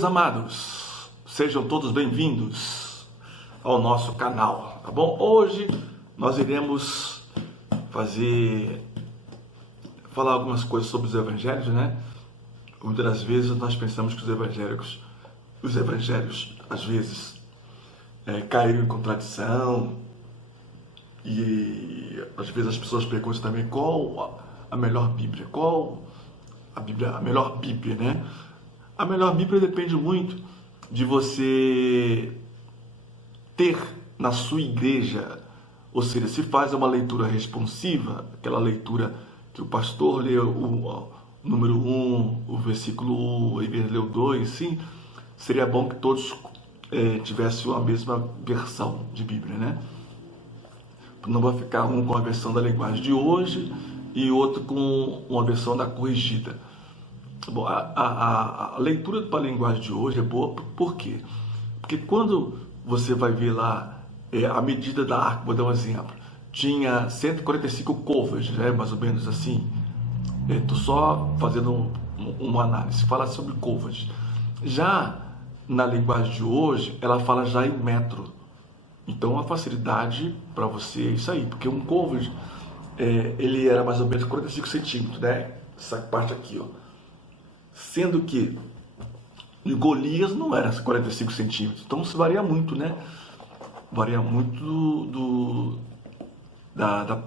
Meus amados, sejam todos bem-vindos ao nosso canal, tá bom? Hoje nós iremos falar algumas coisas sobre os evangelhos, né? Muitas das vezes nós pensamos que os evangelhos às vezes caíram em contradição, e às vezes as pessoas perguntam também qual a melhor Bíblia, a melhor Bíblia, né? A melhor Bíblia depende muito de você ter na sua igreja, ou seja, se faz uma leitura responsiva, aquela leitura que o pastor lê o número 1, o versículo 1, ele leu 2, sim, seria bom que todos tivessem a mesma versão de Bíblia, né? Não vai ficar um com a versão da linguagem de hoje e outro com uma versão da corrigida. Bom, a leitura para a linguagem de hoje é boa, por quê? Porque quando você vai ver lá a medida da arca, vou dar um exemplo, tinha 145 côvados, né, mais ou menos assim. Estou só fazendo uma análise, fala sobre côvados. Já na linguagem de hoje, ela fala já em metro. Então, a facilidade para você é isso aí, porque um côvado, ele era mais ou menos 45 centímetros, né? Essa parte aqui, ó. Sendo que em Golias não era 45 centímetros. Então, isso varia muito, né? Varia muito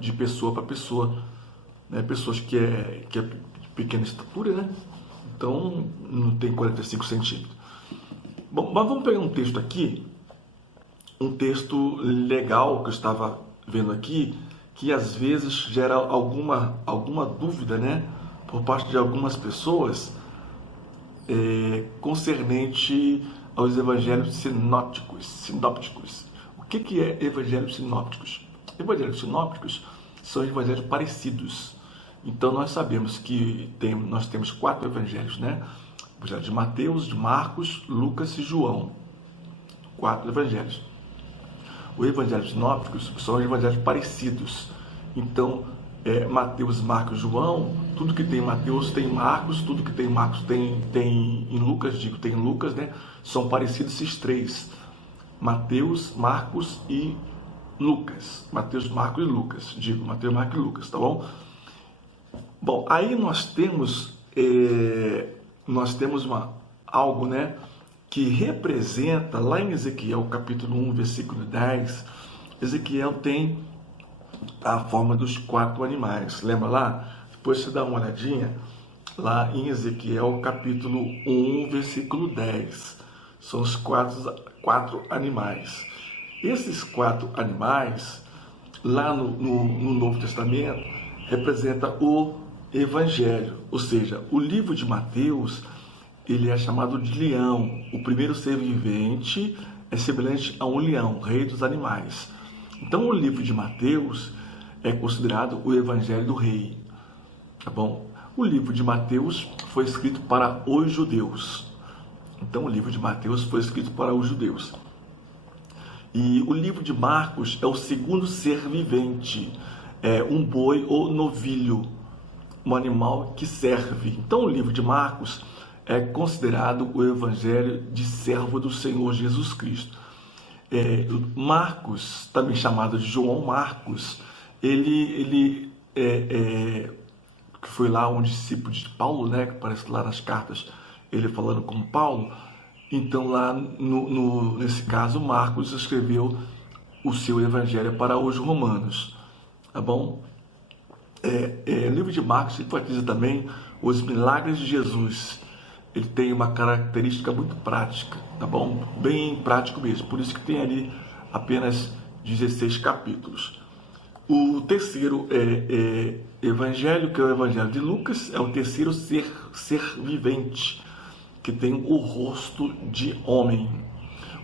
de pessoa para pessoa, né? Pessoas que é de pequena estatura, né? Então, não tem 45 centímetros. Bom, mas vamos pegar um texto aqui, um texto legal que eu estava vendo aqui, que às vezes gera alguma dúvida, né? Por parte de algumas pessoas, concernente aos evangelhos sinópticos. O que é evangelhos sinópticos? Evangelhos sinópticos são evangelhos parecidos. Então nós sabemos que nós temos 4 evangelhos, né? O evangelho de Mateus, de Marcos, Lucas e João. 4 evangelhos. Os evangelhos sinópticos são evangelhos parecidos. Então, Mateus, Marcos, João, tudo que tem Mateus tem Marcos, tudo que tem Marcos tem em Lucas, tem Lucas, né? São parecidos esses 3. Mateus, Marcos e Lucas. Mateus, Marcos e Lucas. Mateus, Marcos e Lucas, tá bom? Bom, aí nós temos algo, né, que representa, lá em Ezequiel, capítulo 1, versículo 10, Ezequiel tem a forma dos 4 animais. Lembra lá? Depois você dá uma olhadinha lá em Ezequiel, capítulo 1, versículo 10. São os 4 animais. Esses 4 animais, lá no Novo Testamento, representa o Evangelho. Ou seja, o livro de Mateus, ele é chamado de leão. O primeiro ser vivente é semelhante a um leão, rei dos animais. Então, o livro de Mateus é considerado o Evangelho do Rei. Tá bom? O livro de Mateus foi escrito para os judeus. Então, o livro de Mateus foi escrito para os judeus. E o livro de Marcos é o segundo ser vivente. É um boi ou novilho, um animal que serve. Então, o livro de Marcos é considerado o Evangelho de servo do Senhor Jesus Cristo. Marcos, também chamado de João Marcos, ele que foi lá um discípulo de Paulo, né, que aparece lá nas cartas, ele falando com Paulo. Então lá nesse caso, Marcos escreveu o seu evangelho para os romanos, tá bom? O livro de Marcos enfatiza também os milagres de Jesus. Ele tem uma característica muito prática, tá bom? Bem prático mesmo, por isso que tem ali apenas 16 capítulos. O terceiro evangelho, que é o evangelho de Lucas, é o terceiro ser vivente, que tem o rosto de homem.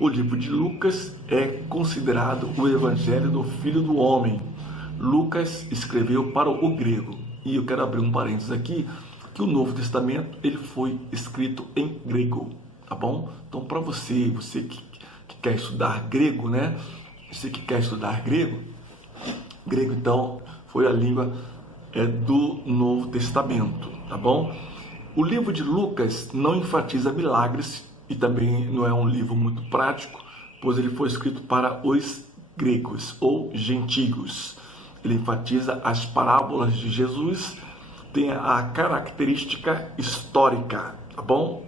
O livro de Lucas é considerado o evangelho do Filho do Homem. Lucas escreveu para o grego. E eu quero abrir um parênteses aqui, que o Novo Testamento ele foi escrito em grego, tá bom? Então, para você que quer estudar grego, né? Você que quer estudar grego então foi a língua do Novo Testamento, tá bom? O livro de Lucas não enfatiza milagres e também não é um livro muito prático, pois ele foi escrito para os gregos ou gentios. Ele enfatiza as parábolas de Jesus, tem a característica histórica, tá bom?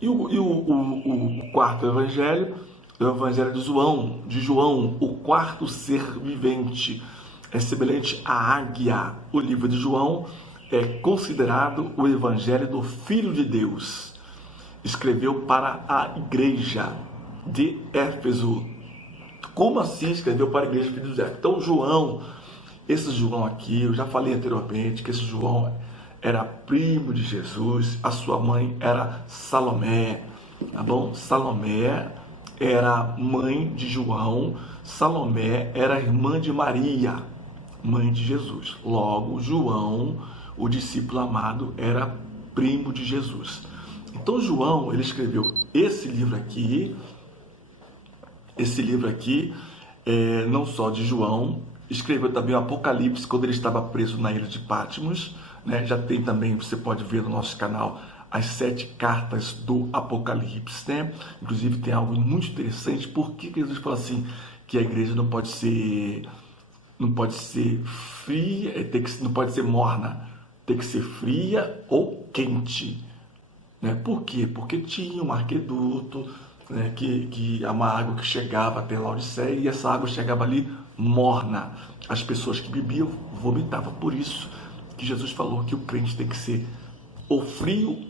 E o quarto evangelho é o evangelho de João, o quarto ser vivente, é semelhante à águia. O livro de João é considerado o evangelho do Filho de Deus. Escreveu para a igreja de Éfeso. Como assim escreveu para a igreja de Filho de Éfeso? Então João, esse João aqui, eu já falei anteriormente que esse João era primo de Jesus, a sua mãe era Salomé, tá bom? Salomé era mãe de João, Salomé era irmã de Maria, mãe de Jesus. Logo, João, o discípulo amado, era primo de Jesus. Então João, ele escreveu esse livro aqui, não só de João, escreveu também o Apocalipse quando ele estava preso na ilha de Patmos, né? Já tem também, você pode ver no nosso canal, as 7 cartas do Apocalipse, né? Inclusive tem algo muito interessante, porque Jesus fala assim, que a igreja não pode ser fria, não pode ser morna, tem que ser fria ou quente, né? Por quê? Porque tinha um aqueduto, né, que é uma água que chegava até Laodiceia e essa água chegava ali morna. As pessoas que bebiam vomitavam. Por isso que Jesus falou que o crente tem que ser ou frio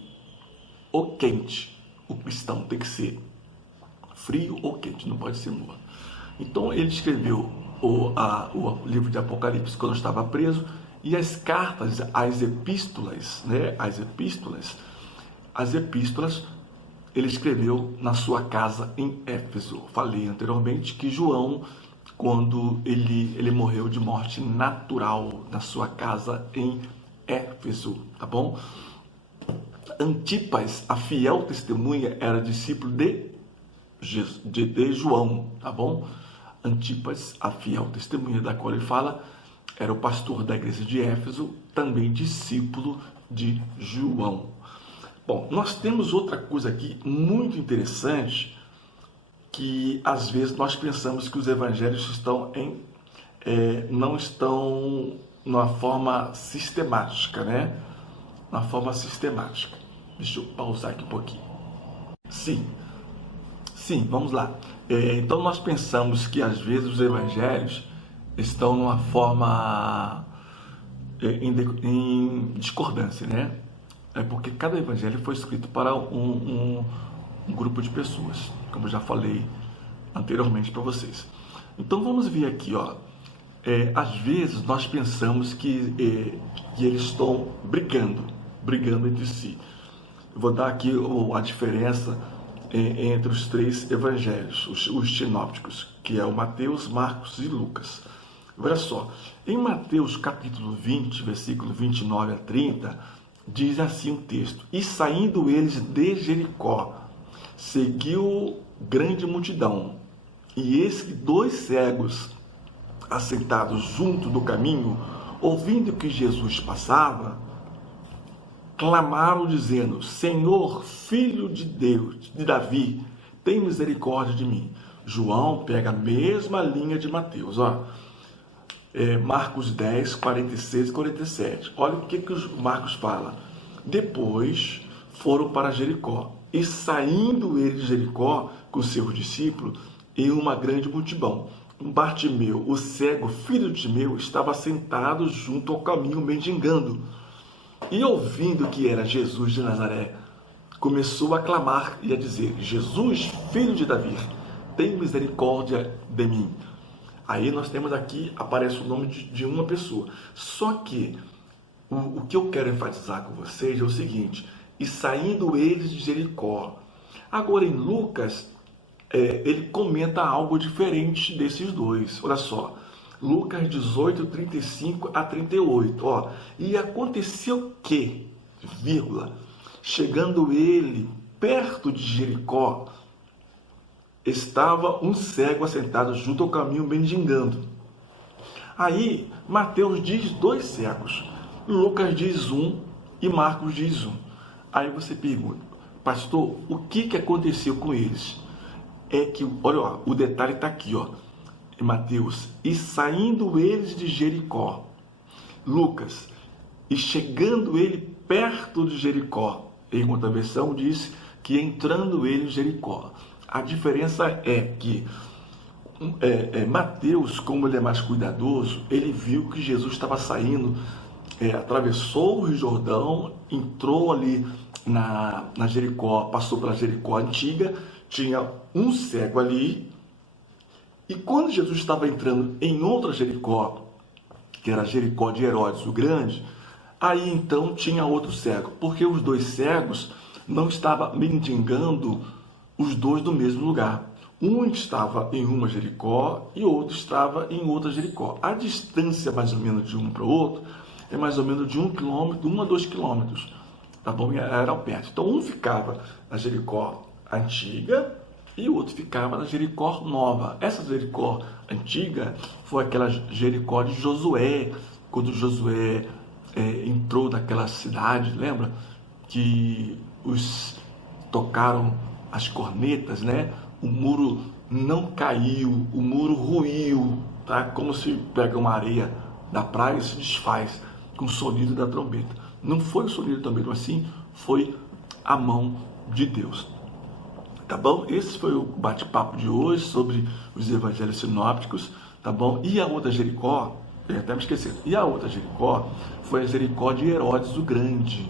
ou quente. O cristão tem que ser frio ou quente, não pode ser morno. Então ele escreveu o livro de Apocalipse quando estava preso, e as cartas, as epístolas, né, as epístolas ele escreveu na sua casa em Éfeso. Falei anteriormente que João, quando ele morreu de morte natural na sua casa em Éfeso, tá bom? Antipas, a fiel testemunha, era discípulo de João, tá bom? Antipas, a fiel testemunha da qual ele fala, era o pastor da igreja de Éfeso, também discípulo de João. Bom, nós temos outra coisa aqui muito interessante, que às vezes nós pensamos que os evangelhos não estão numa forma sistemática, né? Na forma sistemática. Deixa eu pausar aqui um pouquinho. Sim, vamos lá. Então nós pensamos que às vezes os evangelhos estão numa forma em discordância, né? É porque cada evangelho foi escrito para um grupo de pessoas, como eu já falei anteriormente para vocês. Então vamos ver aqui, ó. Às vezes nós pensamos que eles estão brigando entre si. Eu vou dar aqui a diferença entre os 3 evangelhos, os sinópticos, que é o Mateus, Marcos e Lucas. Olha só, em Mateus capítulo 20, versículo 29 a 30, diz assim o texto: E saindo eles de Jericó, seguiu grande multidão, e eis que 2 cegos, assentados junto do caminho, ouvindo que Jesus passava, clamaram dizendo: Senhor, Filho de Deus, de Davi, tem misericórdia de mim. João pega a mesma linha de Mateus, ó. Marcos 10, 46 e 47. Olha o que Marcos fala. Depois foram para Jericó, e saindo eles de Jericó com seus discípulos e uma grande multidão, Bartimeu, o cego, filho de Timeu, estava sentado junto ao caminho mendigando. E ouvindo que era Jesus de Nazaré, começou a clamar e a dizer: Jesus, filho de Davi, tem misericórdia de mim. Aí nós temos aqui, aparece o nome de uma pessoa. Só que o que eu quero enfatizar com vocês é o seguinte: e saindo eles de Jericó. Agora em Lucas, ele comenta algo diferente desses dois. Olha só, Lucas 18, 35 a 38. Ó, e aconteceu que, chegando ele perto de Jericó, estava um cego assentado junto ao caminho mendigando. Aí Mateus diz 2 cegos, Lucas diz 1 e Marcos diz 1. Aí você pergunta: Pastor, o que aconteceu com eles? É que, olha lá, o detalhe está aqui, ó, em Mateus. E saindo eles de Jericó, Lucas, e chegando ele perto de Jericó, em outra versão diz que entrando ele em Jericó. A diferença é que Mateus, como ele é mais cuidadoso, ele viu que Jesus estava saindo, atravessou o Rio Jordão, entrou ali na Jericó, passou pela Jericó antiga, tinha um cego ali, e quando Jesus estava entrando em outra Jericó, que era a Jericó de Herodes o Grande, aí então tinha outro cego, porque os dois cegos não estavam mendigando os dois do mesmo lugar. Um estava em uma Jericó e o outro estava em outra Jericó. A distância mais ou menos de um para o outro é mais ou menos de 1 quilômetro, 1 a 2 quilômetros, tá bom? Era perto. Então um ficava na Jericó antiga e o outro ficava na Jericó nova. Essa Jericó antiga foi aquela Jericó de Josué, quando Josué entrou naquela cidade, lembra? Que os tocaram as cornetas, né? O muro não caiu, o muro ruiu, tá? Como se pega uma areia da praia e se desfaz com o sonido da trombeta. Não foi o sonido da trombeta, mas sim foi a mão de Deus. Tá bom? Esse foi o bate-papo de hoje sobre os evangelhos sinópticos, tá bom? E a outra Jericó, até me esqueci, e a outra Jericó foi a Jericó de Herodes o Grande.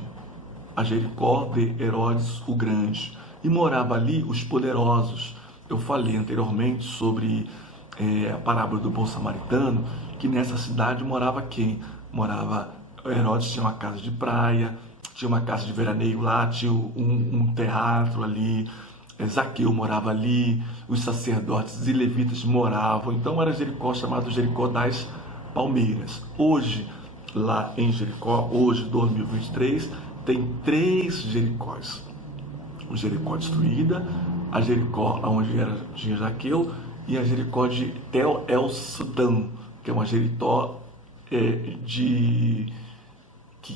A Jericó de Herodes o Grande. E morava ali os poderosos. Eu falei anteriormente sobre a parábola do bom samaritano, que nessa cidade morava quem? Morava, Herodes tinha uma casa de praia, tinha uma casa de veraneio lá, tinha um teatro ali, Zaqueu morava ali, os sacerdotes e levitas moravam, então era Jericó, chamado Jericó das Palmeiras. Hoje, lá em Jericó, hoje, 2023, tem 3 Jericós. O Jericó destruída, a Jericó onde tinha Zaqueu e a Jericó de Tel El Sudão, que é uma Jericó que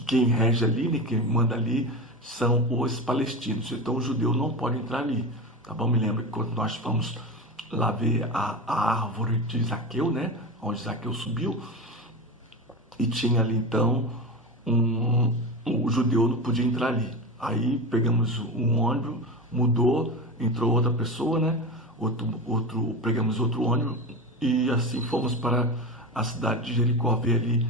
quem rege ali, né, quem manda ali são os palestinos, então o judeu não pode entrar ali, tá bom? Me lembro que quando nós fomos lá ver a árvore de Zaqueu, né, onde Zaqueu subiu, e tinha ali então o judeu não podia entrar ali. Aí pegamos um ônibus, mudou, entrou outra pessoa, né? Pegamos outro ônibus e assim fomos para a cidade de Jericó ver ali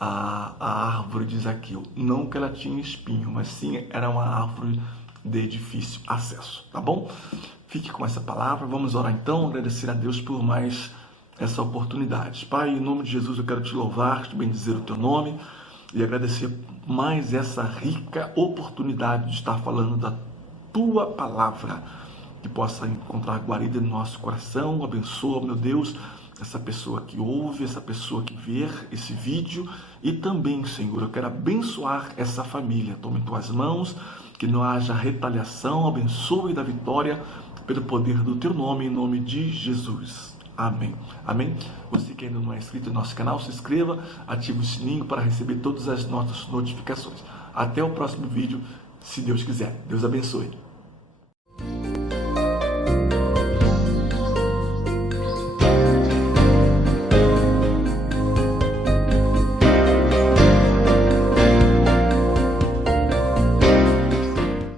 a árvore de Zaqueu. Não que ela tinha espinho, mas sim era uma árvore de difícil acesso, tá bom? Fique com essa palavra, vamos orar então, agradecer a Deus por mais essa oportunidade. Pai, em nome de Jesus eu quero te louvar, te bendizer o teu nome e agradecer mais essa rica oportunidade de estar falando da tua palavra, que possa encontrar guarida no nosso coração. Abençoa, meu Deus, essa pessoa que ouve, essa pessoa que vê esse vídeo e também, Senhor, eu quero abençoar essa família. Tome em tuas mãos, que não haja retaliação, abençoe da vitória pelo poder do teu nome, em nome de Jesus. Amém. Amém. Você que ainda não é inscrito no nosso canal, se inscreva, ative o sininho para receber todas as nossas notificações. Até o próximo vídeo, se Deus quiser. Deus abençoe.